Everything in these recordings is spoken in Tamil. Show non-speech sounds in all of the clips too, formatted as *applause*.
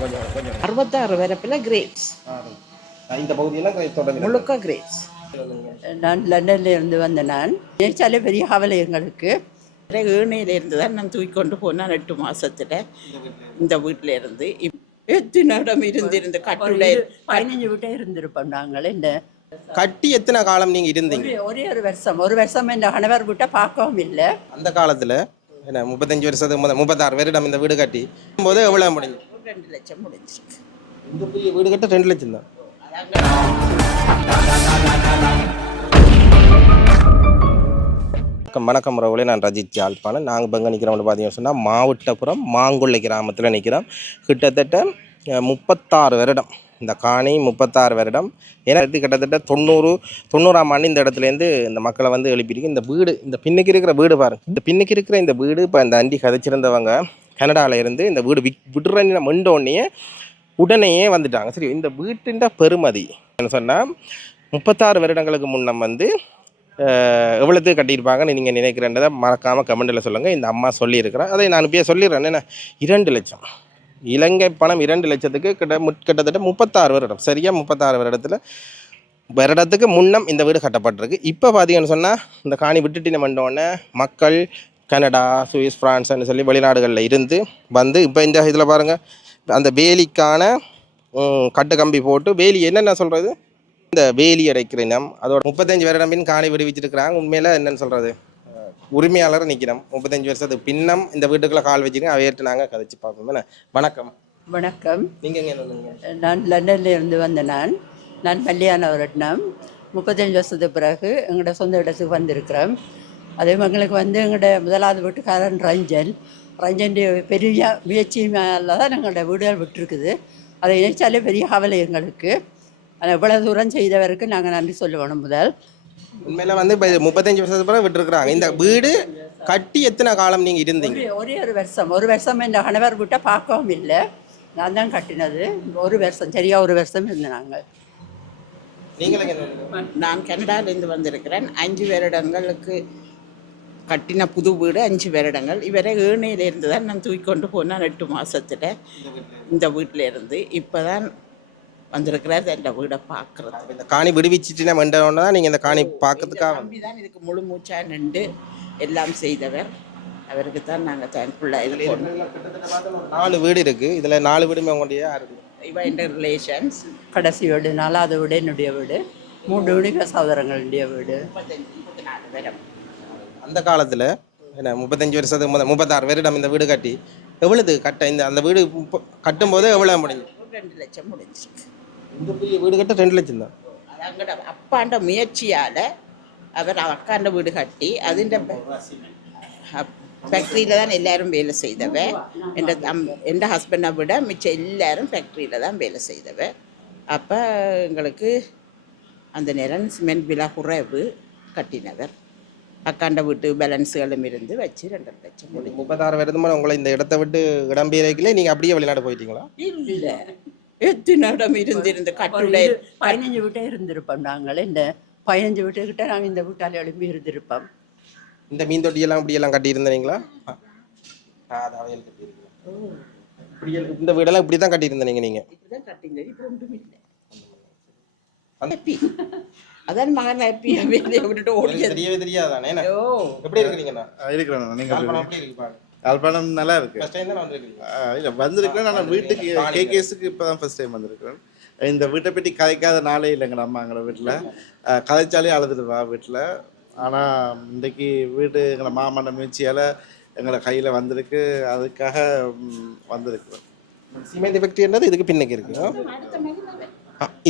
கொஞ்சம் கொஞ்சம். அறுபத்தாறு வரப்பில் கிரேப்ஸ் இந்த பகுதியெல்லாம் தொடங்க முழுக்க கிரேப்ஸ் நான் லண்டன்ல இருந்து வந்த நான். நினைச்சாலே பெரிய கவலை எங்களுக்கு. ஏனையில இருந்து தான் நான் தூக்கி கொண்டு போனேன் எட்டு மாசத்துல. இந்த வீட்டில இருந்து. எத்தனை இடம் இருந்திருந்து கட்டுல பதினஞ்சு வீட்டை இருந்திருப்போம் நாங்கள். இந்த கட்டி எத்தனை காலம் நீங்க இருந்தீங்க? ஒரே- ஒரே வருஷம். ஒரு வருஷம் இந்த கணவர் வீட்டை பார்க்கவும் இல்லை. அந்த காலத்துல என்ன முப்பத்தஞ்சு வருஷத்துக்கு முப்பத்தாறு வருடம் இந்த வீடு கட்டி. போது எவ்வளவு முடிஞ்சு? ரெண்டு லட்சம் முடிஞ்சிருக்கு. இந்த பெரிய வீடு கட்ட ரெண்டு லட்சம் தான். வணக்கம் வணக்கம் ரவுலே நான் ரஜித் யாழ்ப்பாணம் நாங்கள் இப்போ எங்கே நிற்கிறோம்னு பார்த்தீங்கன்னு சொன்னால் மாவட்டப்புறம் மாங்குள்ளை கிராமத்தில் நிற்கிறோம் கிட்டத்தட்ட முப்பத்தாறு வருடம். இந்த காணி முப்பத்தாறு வருடம். ஏன்னா கிட்டத்தட்ட தொண்ணூறு தொண்ணூறாம் ஆண்டு இந்த இடத்துலேருந்து இந்த மக்களை வந்து எழுப்பியிருக்கு. இந்த வீடு இந்த பின்னுக்கு இருக்கிற வீடு பாருங்க. இந்த பின்னுக்கு இருக்கிற இந்த வீடு இப்போ இந்த அண்டி கதைச்சிருந்தவங்க கனடாவில் இருந்து இந்த வீடு விக் விடுற மண்டோடனே உடனேயே வந்துட்டாங்க. சரி இந்த வீட்டின் பெருமதி என்ன சொன்னால் முப்பத்தாறு வருடங்களுக்கு முன்னம் வந்து அஹ், கட்டியிருப்பாங்கன்னு நீங்கள் நினைக்கிறேன்றதை மறக்காமல் கமெண்டில் சொல்லுங்கள் இந்த அம்மா சொல்லியிருக்கிறேன் அதை நான் இப்பயே சொல்லிடுறேன். என்ன இரண்டு லட்சம். இலங்கை பணம் இரண்டு லட்சத்துக்கு கிட்ட முட்- கிட்டத்தட்ட முப்பத்தாறு வருடம். சரியாக முப்பத்தாறு வருடத்தில் வருடத்துக்கு முன்னம் இந்த வீடு கட்டப்பட்டிருக்கு. இப்போ பார்த்தீங்கன்னு சொன்னால் இந்த காணி விட்டுட்டின மண்டோடனே மக்கள் கனடா சுவிஸ் ஃப்ரான்ஸ்னு சொல்லி வெளிநாடுகளில் இருந்து வந்து இப்போ இந்த இதில் பாருங்கள் அந்த வேலிக்கான கட்டு கம்பி போட்டு வேலி என்னென்ன சொல்கிறது இந்த வேலி அடைக்கிற இனம் அதோட முப்பத்தஞ்சு வருடம் பின் காணி விடுவிச்சிருக்கிறாங்க. உண்மையில் என்னன்னு சொல்கிறது உரிமையாளர் நிற்கிறோம். முப்பத்தஞ்சு வருஷத்துக்கு பின்னம் இந்த வீட்டுக்குள்ளே கால் வச்சுருக்கேன் அவையிட்டு நாங்கள் கதைச்சு பார்ப்போம். என்ன? வணக்கம். வணக்கம். நீங்கள் எங்கே வந்தீங்க? நான் லண்டன்ல இருந்து வந்த நான். நான் கல்யாண ரட்னம் முப்பத்தஞ்சு வருஷத்துக்கு பிறகு எங்களோட சொந்த இடத்துக்கு வந்திருக்கிறோம். அதே எங்களுக்கு வந்து எங்களோட முதலாவது வீட்டுக்காரன் ரஞ்சன். ரஞ்சன் பெரிய முயற்சியால் தான் எங்களோட வீடுகள் விட்டுருக்குது. அதை நினைச்சாலே பெரிய கவலை எங்களுக்கு. ஆனால் இவ்வளோ தூரம் செய்தவருக்கு நாங்கள் நன்றி சொல்லுவோம் முதல். உண்மையில வந்து இப்போ முப்பத்தஞ்சு வருஷத்துக்கு பிறகு விட்டுருக்குறாங்க. இந்த வீடு கட்டி எத்தனை காலம் நீங்கள் இருந்தீங்க? ஒரே ஒரே வருஷம். ஒரு வருஷம் இந்த கணவர் வீட்டை பார்க்கவும் இல்லை. நான் தான் கட்டினது. ஒரு வருஷம் சரியா ஒரு வருஷம் இருந்தேன் நாங்கள் நீங்களே? நான் கனடாலேருந்து வந்திருக்கிறேன். அஞ்சு வருடங்களுக்கு கட்டின புது வீடு அஞ்சு வருடங்கள். இவரை ஏனையிலேருந்து தான் நான் தூக்கி கொண்டு போனேன் எட்டு மாசத்துல. இந்த வீட்டில் இருந்து இப்போ தான் வந்திருக்கிறார் இந்த வீடை பார்க்குறது. இந்த காணி விடுவிச்சிட்டு மண்டோன்னு தான் நீங்கள் இந்த காணி பார்க்கறதுக்காக தான் இதுக்கு முழு மூச்சா நின்று எல்லாம் செய்தவர். அவருக்கு தான் நாங்கள் தேங்க்ஃபுல்லாக இது நாலு வீடு இருக்குது இதில் நாலு வீடுமே உங்களுடைய யாருக்கு இவன் இந்த ரிலேஷன்ஸ் கடைசி வீடு நாலாவது வீடு என்னுடைய வீடு. மூன்று வீடு சகோதரங்களுடைய வீடு. முப்பத்தஞ்சு முப்பத்தி நாலு வரம் அந்த காலத்தில் என்ன முப்பத்தஞ்சு வருஷத்துக்கு முதல் முப்பத்தாறு வருடம் இந்த வீடு கட்டி எவ்வளவு கட்ட இந்த அந்த வீடு கட்டும் போதே எவ்வளோ முடிஞ்சு? ரெண்டு லட்சம் முடிஞ்சு இந்த வீடு கட்ட ரெண்டு லட்சம் தான். அங்கட அப்பாண்ட முயற்சியால் அவர் அக்காண்ட வீடு கட்டி அதிண்ட ஃபேக்ட்ரியில் தான் எல்லாரும் வேலை செய்தவ என் தம் எந்த ஹஸ்பண்டை விட மிச்சம் எல்லாரும் ஃபேக்ட்ரியில் தான் வேலை செய்தவ. அப்போ எங்களுக்கு அந்த நேரம் சிமெண்ட் விழா குறைவு கட்டினவர். அக்காண்ட வீட்டு பேலன்ஸுகளும் இருந்து வச்சு ரெண்டரை லட்சம் முடியும் முப்பத்தாறு உங்களை இந்த இடத்த விட்டு இடம்பெயர்க்கல நீங்கள் அப்படியே வெளிநாடு போயிட்டீங்களா? இல்லை. எத்தனை இடம் இருந்திருந்து கட்டுல பதினஞ்சு வீட்டே இருந்திருப்போம் நாங்கள். இந்த பதினஞ்சு வீட்டுக்கிட்ட நாங்கள் இந்த வீட்டால் எழுப்பி இருந்திருப்போம். இந்த மீன் தொட்டியெல்லாம் இப்படியெல்லாம் கட்டியிருந்தீங்களா ஆ. ஆ, அது அவையல் கட்டியிருக்கீங்க. இப்படி எல்லாம் இந்த வீடெல்லாம் இப்படி தான் கட்டியிருந்தீங்க நீங்கள் இப்படிதான் கட்டினது இப்போ ஒன்றும் இல்லை. அதான் மகன் ஹாப்பியா விட்டுட்டு ஓடியது தெரியவே தெரியாதானே என்ன? ஓ எப்படி இருக்கிறீங்கண்ணா இருக்கிறேன் யாழ்ப்பாணம் எப்படி இருக்கு யாழ்ப்பாணம் நல்லா இருக்கு. ஃபர்ஸ்ட் டைம் தான் வந்திருக்கீங்க ஆ, இல்ல வந்திருக்கிறேன். நான் வீட்டுக்கு கேகேஸுக்கு இப்போ தான் ஃபர்ஸ்ட் டைம் வந்திருக்கிறேன். இந்த வீட்டை பற்றி கதைக்காத நாளே இல்லைங்க நம்ம எங்களை வீட்டில் கதைச்சாலே அழுதுடுவா வீட்டில். ஆனால் இன்றைக்கி வீடு எங்களை மாமன்ன முயற்சியால் எங்களை கையில் வந்திருக்கு. அதுக்காக வந்திருக்கிறோம். சிமெண்ட் ஃபேக்ட்ரின்றது இதுக்கு பின்னுக்கு இருக்கு.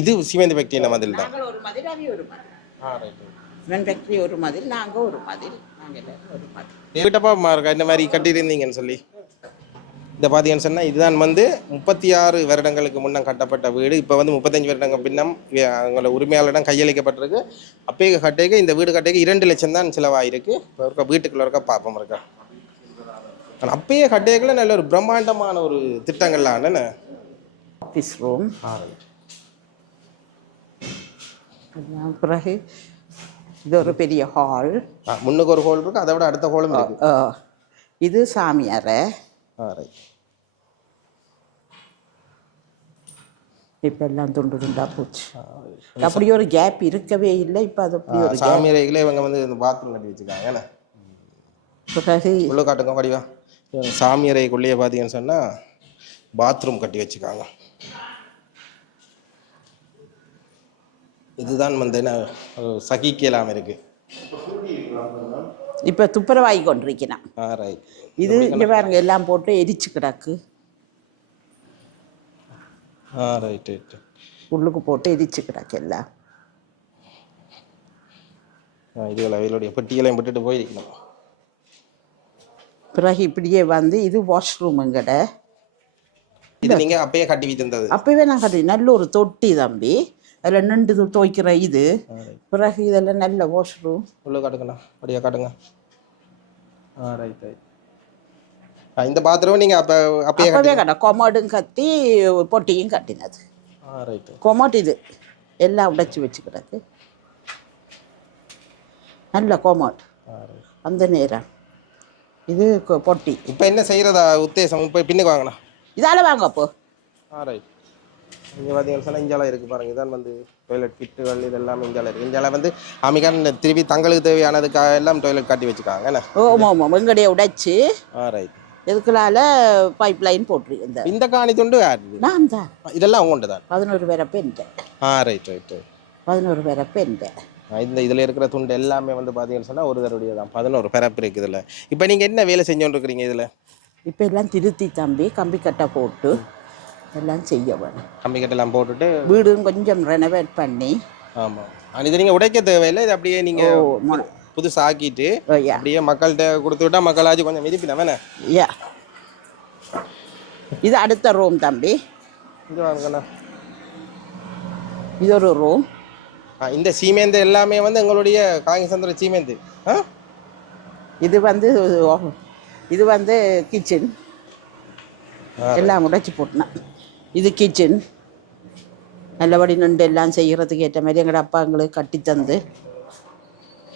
இது சிமெண்ட் ஃபேக்ட்ரி என்ன மதில் தான். நாங்கள் ஒரு மதில் அவி ஒரு மதில். சிமெண்ட் ஃபேக்ட்ரி ஒரு மதில் நாங்கள் ஒரு மதில். நாங்கள் எல்லாரும் ஒரு மதில். வீட்டப்பா இருக்கா இந்த மாதிரி கட்டியிருந்தீங்கன்னு சொல்லி. இந்த பார்த்தீங்கன்னு சொன்னால் இதுதான் வந்து முப்பத்தி ஆறு வருடங்களுக்கு முன்னம் கட்டப்பட்ட வீடு. இப்போ வந்து முப்பத்தஞ்சு வருடங்கள் பின்னம் அவங்களோட உரிமையாளரிடம் கையளிக்கப்பட்டிருக்கு. அப்பயே கட்டேக்க இந்த வீடு கட்டேக்க இரண்டு லட்சம் தான் செலவாயிருக்கு. இப்போ இருக்க வீட்டுக்குள்ள இருக்க பார்ப்போம் இருக்கா? ஆனால் அப்பயே கட்டேக்கல நல்ல ஒரு பிரம்மாண்டமான ஒரு திட்டங்கள்லாம் ஆஃபீஸ் ரூம் பிறகு இது ஒரு பெரிய ஹால் முன்னுக்கு ஒரு ஹோல் இருக்கு அதை விட அடுத்த ஹோலும் இருக்கு. இது சாமி அறை. இப்போ எல்லாம் துண்டு துண்டா போச்சு. அப்படி ஒரு கேப் இருக்கவே இல்லை இப்போ அது அப்படி ஒரு சாமி அறைகளே இவங்க வந்து இந்த பாத்ரூம் கட்டி வச்சுருக்காங்க என்ன? பிறகு உள்ள காட்டுங்க இவங்க சாமி அறைக்குள்ளேயே பார்த்தீங்கன்னு சொன்னால் பாத்ரூம் கட்டி வச்சுருக்காங்க இதுதான் வந்து என்ன சகிக்கலாம் இருக்கு. இப்போ துப்புரவாகி கொண்டிருக்கிறான். இது இங்கே பாருங்க எல்லாம் போட்டு எரிச்சு கிடக்கு. உள்ளுக்கு போட்டு எரிச்சு கிடக்கு எல்லாம். இதுகளை அவளுடைய பெட்டிகளையும் விட்டுட்டு போயிருக்கணும். பிறகு இப்படியே வந்து இது வாஷ்ரூம் எங்கட? இது நீங்கள் அப்பயே கட்டி வச்சிருந்தது அப்போவே நான் கட்டி நல்ல ஒரு தொட்டி தம்பி. அதில் நின்று து- துவைக்கிற இது. பிறகு இதெல்லாம் நல்ல வாஷ்ரூம் உள்ள காட்டுங்கண்ணா அப்படியே காட்டுங்க. ஆ ரைட் ரைட் இந்த பாத்ரூம் நீங்கள் அப்போ அப்பயே அப்போவே கட்ட கொமோடும் கட்டி பொட்டியும் கட்டினது. ஆ ரைட்டு கொமோட் இது. எல்லாம் உடைச்சி வச்சு கிடக்கு நல்ல கொமோட் ரைட் அந்த நேரம். இது பொட்டி. இப்போ என்ன செய்கிறதா உத்தேசம்? இப்போ பின்னுக்கு வாங்கண்ணா இதால வாங்க அப்போ. ஆ ரைட் இங்கே பார்த்தீங்கன்னு சொன்னால் இஞ்சாலம் இருக்குது பாருங்க. இதான் வந்து டாய்லெட் கிட்டுகள் இது எல்லாமே இஞ்சாலம் இருக்குது இஞ்சாலம் வந்து அமிகான் திருப்பி தங்களுக்கு தேவையானதுக்காக எல்லாம் டாய்லெட் கட்டி வச்சுக்காங்க என்ன? ஓமா ஆமாம் வெங்கடையை உடைச்சி ஆ ரைட் இதுக்குள்ளால பைப் லைன் போட்டு இந்த இந்த காணி துண்டு நான் தான். இதெல்லாம் உங்கள்கிட்ட தான் பதினோரு பேரை பெண்டேன் ஆ ரைட் ரைட் ரைட் பதினோரு பேரை பெண்டேன் இந்த இதில் இருக்கிற துண்டு எல்லாமே வந்து பார்த்தீங்கன்னு சொன்னால் ஒரு தருடைய தான் பதினோரு பிறப்பு இருக்குது இதில். இப்போ நீங்கள் என்ன வேலை செஞ்சோன்னு இருக்கிறீங்க இதில்? இப்போ எல்லாம் திருத்தி தம்பி கம்பி கட்டை போட்டு எல்லாம் செய்ய வேணும். கம்பி கட்டெல்லாம் போட்டுட்டு வீடும் கொஞ்சம் ரெனோவேட் பண்ணி. ஆமாம் இது நீங்கள் உடைக்க தேவையில்லை. இது அப்படியே நீங்கள் மொ- புதுசா ஆக்கிட்டு அப்படியே மக்கள்கிட்ட கொடுத்து விட்டா மக்களாச்சும் கொஞ்சம் விருப்பினா வேணே யா. இது அடுத்த ரூம் தம்பி. இது வாங்கண்ணா இது ஒரு ரூம் இந்த சீமேந்து எல்லாமே வந்து எங்களுடைய காங்கிசந்திர சீமேந்து இது வந்து இது வந்து கிச்சன் எல்லாம் உடைச்சி போட்டினேன் இது கிச்சன் நல்லபடி நின்று எல்லாம் செய்கிறதுக்கு ஏற்ற மாதிரி எங்களோட அப்பா எங்களுக்கு கட்டி தந்து.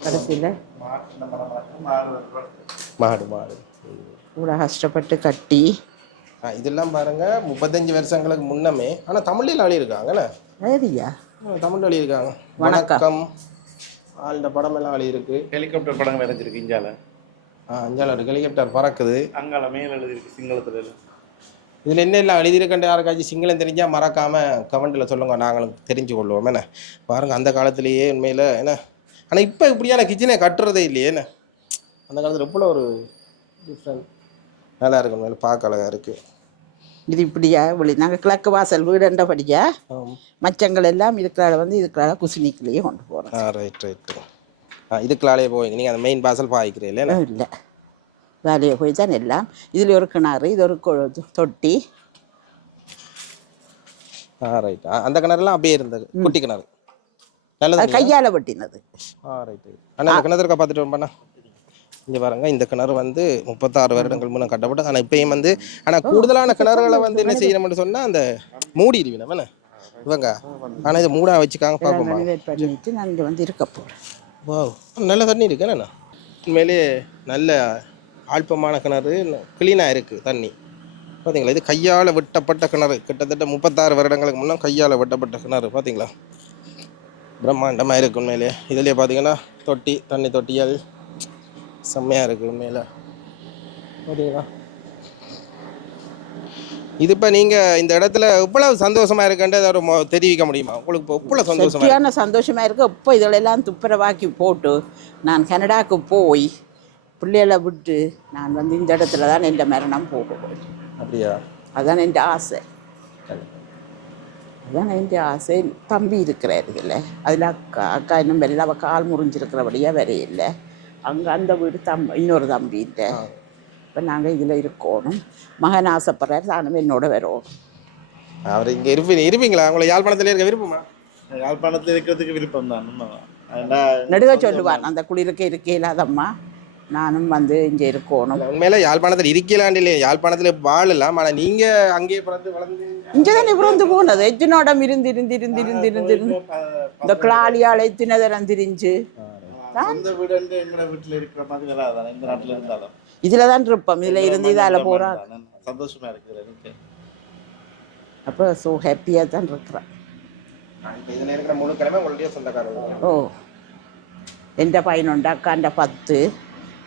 கடைசியில் மாடு மாடு. இவ்வளோ கஷ்டப்பட்டு கட்டி. இதெல்லாம் பாருங்க முப்பத்தஞ்சு வருஷங்களுக்கு முன்னமே ஆனால் தமிழில் ஆளி இருக்காங்கண்ணே சரியா தமிழ் ஆளி இருக்காங்க வணக்கம். ஆளுட படம் எல்லாம் ஆளி இருக்கு ஹெலிகாப்டர் படம் வரைஞ்சிருக்கு இஞ்சால ஆ அஞ்சால இருக்கு ஹெலிகாப்டர் பறக்குது. அங்கால மேல எழுதிருக்கு சிங்களத்துல. இதில் என்ன எல்லாம் எழுதியிருக்கேன் யாருக்காச்சும் சிங்களம் தெரிஞ்சால் மறக்காமல் கமெண்ட்டில் சொல்லுங்க நாங்களும் தெரிஞ்சு கொள்வோம். என்ன? பாருங்கள் அந்த காலத்திலேயே உண்மையில் என்ன? ஆனால் இப்போ இப்படியான கிச்சனை கட்டுறதே இல்லையே என்ன? அந்த காலத்தில் எவ்வளோ ஒரு டிஃப்ரெண்ட் நல்லா இருக்கு உண்மையில பார்க்க அழகாக இருக்குது இது இப்படியா? இப்படி நாங்கள் கிழக்கு வாசல் வீடுன்றபடியா மச்சங்கள் எல்லாம் இருக்கிறால வந்து இருக்கிறால குசினிக்குள்ளேயே கொண்டு போகிறோம் ஆ ரைட் ரைட்டு ஆ இதுக்குள்ளாலே போவீங்க. நீங்கள் அந்த மெயின் பாசல் பாய்க்கிறீங்களே இல்லை. வேலையை போய் தான் எல்லாம். இதில் ஒரு கிணறு இது ஒரு தொட்டி. ரைட் அந்த கிணறுலாம் அப்படியே இருந்தது. குட்டி கிணறு. நல்லது கையால் வெட்டினது. ரைட் அண்ணா இந்த கிணத்துருக்கா பார்த்துட்டு வரேன் இங்கே பாருங்க இந்த கிணறு வந்து முப்பத்தாறு வருடங்கள் முன்ன கட்டப்பட்டு ஆனால் இப்பயும் வந்து ஆனால் கூடுதலான கிணறுகளை வந்து என்ன செய்யணும்னு சொன்னால் அந்த மூடி இருவினம் என்ன இவங்க. ஆனால் இதை மூடா வச்சுக்காங்க பார்ப்போமா பண்ணிட்டு நான் இங்கே வந்து இருக்க போகிறேன் வா நல்ல தண்ணி இருக்கு என்னண்ணா உண்மையிலேயே நல்ல ஆழ்பமான கிணறு க்ளீனாக இருக்குது தண்ணி. பார்த்தீங்களா இது கையால் வெட்டப்பட்ட கிணறு. கிட்டத்தட்ட முப்பத்தாறு வருடங்களுக்கு முன்னே கையால் வெட்டப்பட்ட கிணறு. பார்த்தீங்களா பிரம்மாண்டமாக இருக்கு உண்மையிலேயே இதுலேயே பார்த்தீங்கன்னா தொட்டி தண்ணி தொட்டியல் செம்மையாக இருக்குது உண்மையில். பார்த்தீங்களா இது இப்போ நீங்கள் இந்த இடத்துல எவ்வளவு சந்தோஷமாக இருக்குன்றது ஒரு மொ- தெரிவிக்க முடியுமா? உங்களுக்கு இப்போ எவ்வளோ சந்தோஷமா சந்தோஷமாக இருக்கு. இப்போ இதெல்லாம் துப்புரவாக்கி போட்டு நான் கனடாவுக்கு போய் பிள்ளைகளை விட்டு நான் வந்து இந்த இடத்துல தான் என் மரணம் போக போகிறேன் அப்படியா? அதான் என் ஆசை. அதான் என் ஆசை. தம்பி இருக்கிறார் இதில் அதில் அக்கா அக்கா இன்னும் வெளில அவள் கால் முறிஞ்சிருக்கிறபடியாக வரையில்லை அங்கே அந்த வீடு தம் இன்னொரு தம்பி இல்லை. இப்போ நாங்கள் இதில் இருக்கணும். மகன் ஆசைப்படுறாரு. தானும் என்னோட வரோம் அவர் இங்கே இருப்பீங்க இருப்பீங்களா? உங்களை யாழ்ப்பாணத்தில் இருக்க விருப்பமா? யாழ்ப்பாணத்தில் இருக்கிறதுக்கு விருப்பம் தான் நெடுக சொல்லுவார் அந்த குளிருக்கு இருக்கே இல்லாதம்மா. நானும் வந்து இங்கே இருக்கணும் உண்மையில யாழ்ப்பாணத்தில் இருக்கலாண்டு இல்லையா யாழ்ப்பாணத்தில் வாழலாம் ஆனால் நீங்கள் அங்கேயே பிறந்து வளர்ந்து இங்கே தான் இவ்வளோ போனது எஜ்ஜினோடம் இருந்து இருந்து இருந்து இருந்து இருந்து இருந்து இந்த கிளாலியால் எத்தின தரம் திரிஞ்சு சொந்த வீடு வந்து எங்களோட வீட்டில் இருக்கிற மாதிரி வராது இந்த நாட்டில் இருந்தாலும் இதில் தான் இருப்போம் இதில் இருந்து இதால் போகிறா சந்தோஷமா இருக்குது எனக்கு அப்போ ஸோ ஹாப்பியாக தான் இருக்கிறேன் இப்போ இதில் இருக்கிற முழு கிழமை உங்களுடைய சொந்தக்காரங்க ஓ എൻ്റെ പതിനുണ്ട് അക്കാൻ്റെ പത്ത്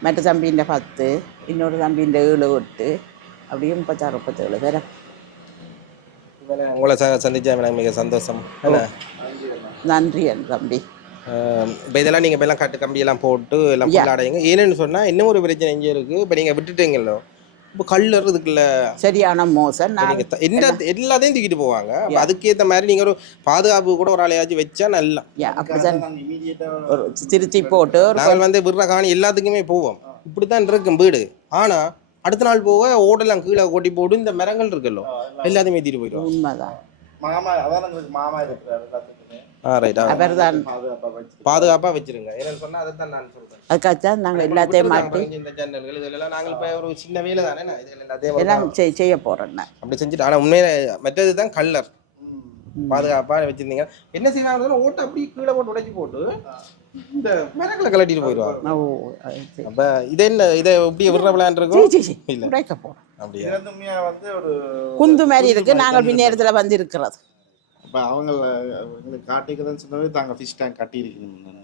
മറ്റേ തമ്പീൻ്റെ പത്ത് ഇന്നൊരു തമ്പീൻ്റെ ഏഴ് എട്ട് அப்படியே முப்பத்தாறு முப்பத்தேழு பேரை இவனை உங்களை ச சந்திச்சா எனக்கு மிக சந்தோஷம் என்ன நன்றி என் தம்பி இப்போ இதெல்லாம் நீங்கள் இப்போ எல்லாம் கட்டு கம்பியெல்லாம் போட்டு எல்லாம் full அடையுங்க ஏன்னு சொன்னால் இன்னும் ஒரு பிரச்சனை இங்கே இருக்குது இப்போ நீங்கள் விட்டுட்டீங்களோ இப்போ கல் இருக்குல்ல சரியான மோசம் எல்லா எல்லாத்தையும் தூக்கிட்டு போவாங்க. அதுக்கேற்ற மாதிரி நீங்கள் ஒரு பாதுகாப்பு கூட ஒரு ஆளையாச்சும் வச்சா நல்லா. ஒரு திருத்தி போட்டு நாங்கள் வந்து விடுற காணி எல்லாத்துக்குமே போவோம். இப்படி தான் இருக்கும் வீடு. ஆனால் அடுத்த நாள் போக ஓடெல்லாம் கீழே கொட்டி போட்டு இந்த மரங்கள் இருக்குல்லோ எல்லாத்தையும் ஏற்றிட்டு போயிடுவோம் உண்மைதான். மாமா அதான் மாமா இருக்கிறாரு எல்லாத்துக்குமே. ஆ ரைட்டா. அவர் தான் பாதுகாப்பாக வச்சு பாதுகாப்பாக வச்சிருங்க. ஏன்னு சொன்னால் அதை தான் நான் சொல்கிறேன் அதுக்காகத்தான் நாங்கள் எல்லாத்தையும் மாட்டி இந்த ஜன்னல்கள் இதெல்லாம் நாங்கள் இப்போ ஒரு சின்ன வேலை தானே நான் இதில் எல்லாத்தையும் எல்லாம் செய் செய்ய போகிறேன் நான். அப்படி செஞ்சுட்டு ஆனால் உண்மையில மற்றது தான் கல்லர். பாதுகாப்பாக வச்சிருந்தீங்க. என்ன செய்வாங்க ஓட்டை அப்படியே கீழே போட்டு உடைச்சி போட்டு இந்த மரங்களை கலட்டிட்டு போயிடுவாங்க. அப்போ இது என்ன இதை எப்படி விடுற விளையாண்டு இருக்கும் இல்ல. உடைக்க அப்படியா? வந்து ஒரு குந்து மாதிரி இருக்கு. நாங்கள் பின்னேரத்தில் வந்து இருக்கிறது. இப்போ அவங்க எங்களுக்கு காட்டிக்கிறதுன்னு சொன்னவே தாங்க ஃபிஷ் டேங்க் கட்டியிருக்கணும்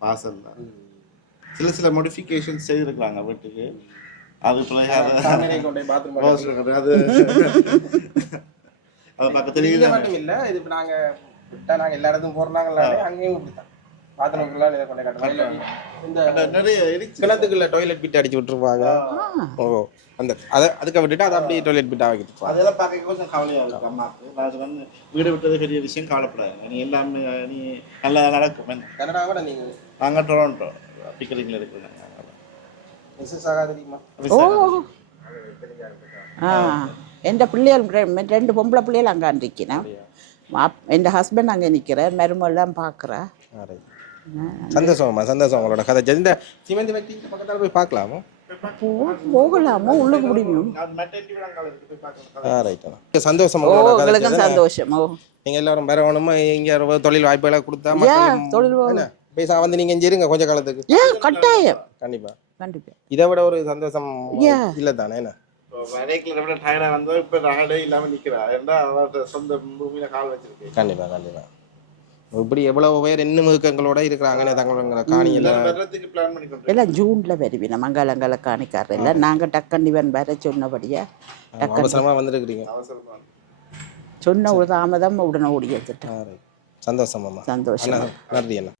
வாசலில். சில சில மோடிஃபிகேஷன் செய்திருக்கிறாங்க வீட்டுக்கு. அது bathroom *laughs* அது. அது *laughs* அதை தெரியுது. மட்டும் இல்ல இது இப்ப நாங்க விட்டா நாங்க எல்லா இடத்துக்கும் போறாங்களே அங்கேயும் இப்படித்தான். பாத்திரங்கள்லாம் இந்த நிறைய டாய்லெட் பிட் அடிச்சு விட்டுருப்பாங்க. ஓ அந்த அதை அதுக்கு விட்டுட்டு அதை அப்படியே டாய்லெட் பிட் ஆகிட்டு அதெல்லாம் பார்க்க கொஞ்சம் கவலையாக இருக்கு வீடு விட்டது பெரிய விஷயம் கவலைப்படாது. நீ எல்லாமே நீ நல்லா நடக்கும். கனடா கூட நீங்கள் நாங்கள் டொரண்டோ. ரெண்டு பொம்பளை பிள்ளைகள் அங்கே நிற்கிறேன் என் ஹஸ்பண்ட் அங்கே நிற்கிறேன் மருமெல்லாம் பார்க்குறேன் சந்தோஷமா சந்தோஷம் உங்களோட கதை. இந்த சிமெண்ட் வெட்டி பக்கத்தால போய் பார்க்கலாமா? போகலாமோ? உள்ளுக்கு முடியும்? சந்தோஷம் உங்களுக்கும் சந்தோஷம். நீங்க எல்லாரும் வரணுமா? இங்க தொழில் வாய்ப்புகளை கொடுத்தா தொழில் பேச வந்து நீங்க இங்க இருங்க கொஞ்ச காலத்துக்கு. கட்டாயம். கண்டிப்பா. கண்டிப்பாக இதை விட ஒரு சந்தோஷம் Yeah. இல்ல தானே என்ன? இப்போ டயர்டே இல்லாமல் நிற்கிறா ஏன்னா அவரோட சொந்த பூமியில் கால் வச்சிருக்கு. கண்டிப்பா கண்டிப்பா. இப்படி எவ்வளவு பேர் இன்னும் முழுக்கங்களோட இருக்கிறாங்கன்னு தங்களோட காணியில எல்லாம் ஜூனில் வருவின மங்களங்களை காணிக்கார இல்லை நாங்கள் டக்கன் இவன் வர சொன்னபடியா அவசரமா வந்திருக்கிறீங்க. அவசரமா. சொன்ன ஒரு தாமதம் உடனே ஓடி right. சந்தோஷம் சந்தோஷம். நன்றி அண்ணா.